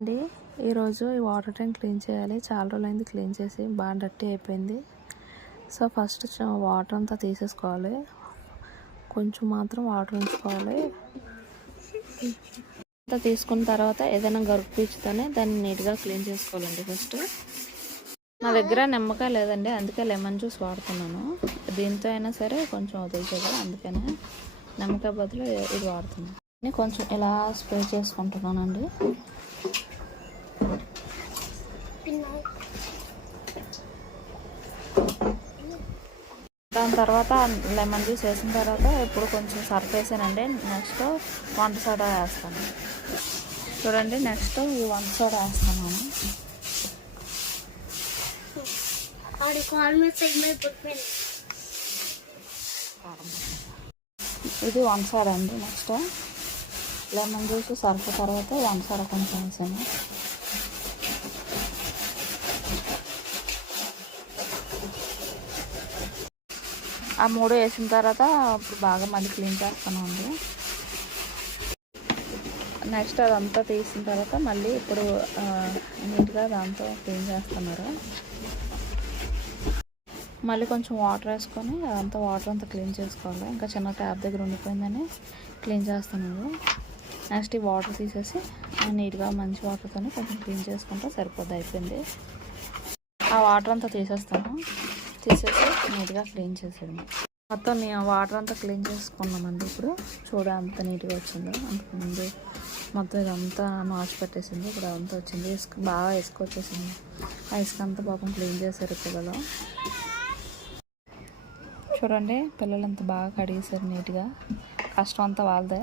అండి ఈరోజు ఈ వాటర్ ట్యాంక్ క్లీన్ చేయాలి. చాలా రోజులైంది క్లీన్ చేసి, బాగా డర్టీ అయిపోయింది. సో ఫస్ట్ వాటర్ అంతా తీసేసుకోవాలి, కొంచెం మాత్రం వాటర్ ఉంచుకోవాలి. అంతా తీసుకున్న తర్వాత ఏదైనా గరుకు పీచుతోనే దాన్ని నీట్గా క్లీన్ చేసుకోవాలండి. ఫస్ట్ నా దగ్గర నిమ్మకాయ లేదండి, అందుకే లెమన్ జ్యూస్ వాడుతున్నాను. దీంతో అయినా సరే కొంచెం వదులుతుంది, అందుకనే నిమ్మకాయ బదులు ఇది వాడుతున్నాను. కొంచెం ఇలా స్ప్రే చేసుకుంటున్నానండి. దాని తర్వాత లెమన్ జ్యూస్ వేసిన తర్వాత ఇప్పుడు కొంచెం సర్ఫ్ వేసానండి. నెక్స్ట్ వంట సోడా వేస్తాను. చూడండి, నెక్స్ట్ ఈ వంట సోడా వేస్తాను. ఇది వంట సోడా అండి. నెక్స్ట్ లెమన్ జ్యూస్ సర్ఫ్ తర్వాత వంట సోడా కొంచెం వేసాను. ఆ మూడు వేసిన తర్వాత ఇప్పుడు బాగా మళ్ళీ క్లీన్ చేస్తాను అండి. నెక్స్ట్ అదంతా తీసిన తర్వాత మళ్ళీ ఇప్పుడు నీట్గా దాంతో క్లీన్ చేస్తున్నారు. మళ్ళీ కొంచెం వాటర్ వేసుకొని అదంతా వాటర్ అంతా క్లీన్ చేసుకోవాలి. ఇంకా చిన్న ట్యాప్ దగ్గర ఉండిపోయిందని క్లీన్ చేస్తున్నాను. నెక్స్ట్ ఈ వాటర్ తీసేసి నీట్గా మంచి వాటర్తో కొంచెం క్లీన్ చేసుకుంటే సరిపోద్ది, అయిపోయింది. ఆ వాటర్ అంతా తీసేస్తాను. తీసేసి నీట్గా క్లీన్ చేసేది మొత్తం వాటర్ అంతా క్లీన్ చేసుకున్నామండి. ఇప్పుడు చూడ అంత నీట్గా వచ్చిందో. అంతకుముందు మొత్తం ఇదంతా మార్చి పెట్టేసింది, ఇప్పుడు అదంతా వచ్చింది. ఇసుక బాగా ఇసుక వచ్చేసింది. ఆ ఇసుక అంతా పాపం క్లీన్ చేశారు పిల్లలు. చూడండి, పిల్లలు అంతా బాగా కడిగేశారు నీట్గా. కష్టం అంతా వాళ్ళదే.